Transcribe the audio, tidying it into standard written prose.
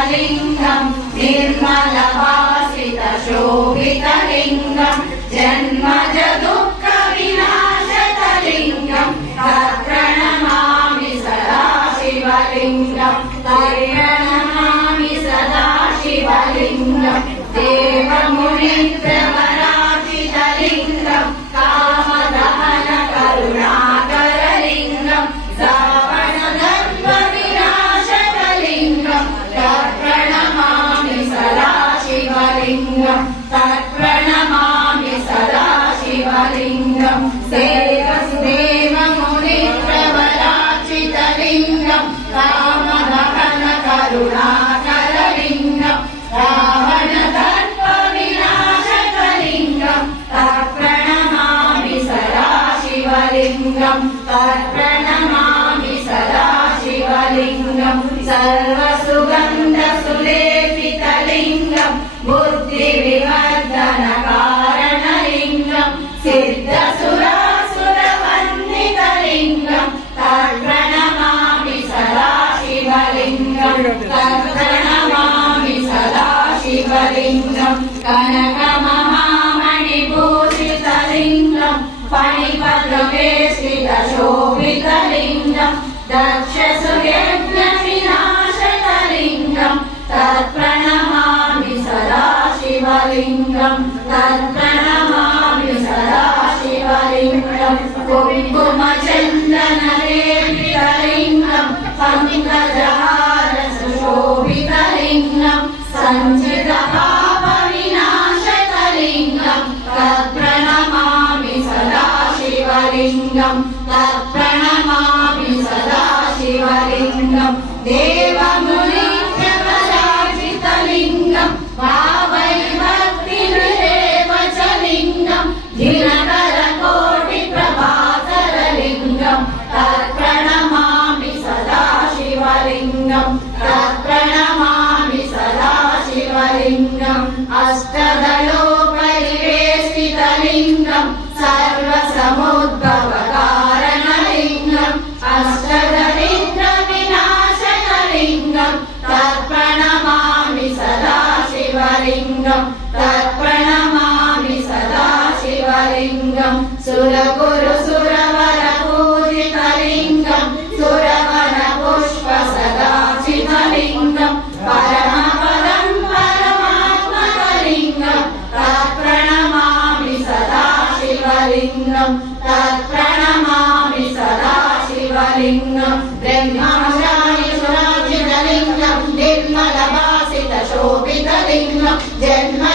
शिवलिङ्गं निर्मलवासितशोभितलिङ्गं जन्मज दुःखविनाशकलिङ्गं तत्प्रणमामि सदा शिवलिङ्गं तत्प्रणमामि सदा शिवलिङ्गं देवमुनिप्रवराजितलिङ्गं कामदहन करुणाकरलिङ्गं तत्प्रणमामि सदा शिवलिङ्गं तत्प्रणमामि सदा शिवलिङ्गं देवमुनिप्रवराजितलिङ्गं कामदहन करुणाकरलिङ्गं रावणदर्पविनाशकलिङ्गं तत्प्रणमामि सदा शिवलिङ्गं तत्प्रणमामि सदा शिवलिङ्गं सर्वसुगन्धसुलेपितलिङ्गं बुद्धिविवर्धनकारणलिङ्गं सिद्धसुरासुरवन्दितलिङ्गं तत्प्रणमामि सदा शिवलिङ्गं तत्प्रणमामि सदा शिवलिङ्गं कनकमहामणिभूषितलिङ्गं फणिपद्मवेष्टितशोभितलिङ्गं दक्षसुयज्ञविनाशकलिङ्गं तत्प्रणमामि सदा शिवलिङ्गं तत्प्रणमामि सदा शिवलिङ्गं कुङ्कुमचन्दनलेपितलिङ्गं पङ्कजहारसुशोभितलिङ्गं सञ्चितपापविनाशकलिङ्गं तत्प्रणमामि सदा शिवलिङ्गं तत्प्रणमामि सदा शिवलिङ्गं देवमुनिप्रवराजितलिङ्गं भावैर्भक्तिनिरेवचलिङ्गं दिनकरकोटिप्रभाकरलिङ्गं तत्प्रणमामि सदा शिवलिङ्गं तत्प्रणमामि सदा शिवलिङ्गम् अष्टदलोपरिवेष्टितलिङ्गं सर्वसमुद्भवकारणलिङ्गम् अष्टदरिद्रविनाशकलिङ्गं तत्प्रणमामि सदा शिवलिङ्गं तत्प्रणमामि सदा शिवलिङ्गं सुरगुरुसुरवरपूजितलिङ्गं सुरवनपुष्पसदाचितलिङ्गं परमपदं परमात्मकलिङ्गं तत्प्रणमामि सदा शिवलिङ्गं तत्प्रणमामि सदा शिवलिङ्गं ब्रह्मचारिसुराजितलिङ्गं निर्मलवासितशोभितलिङ्गं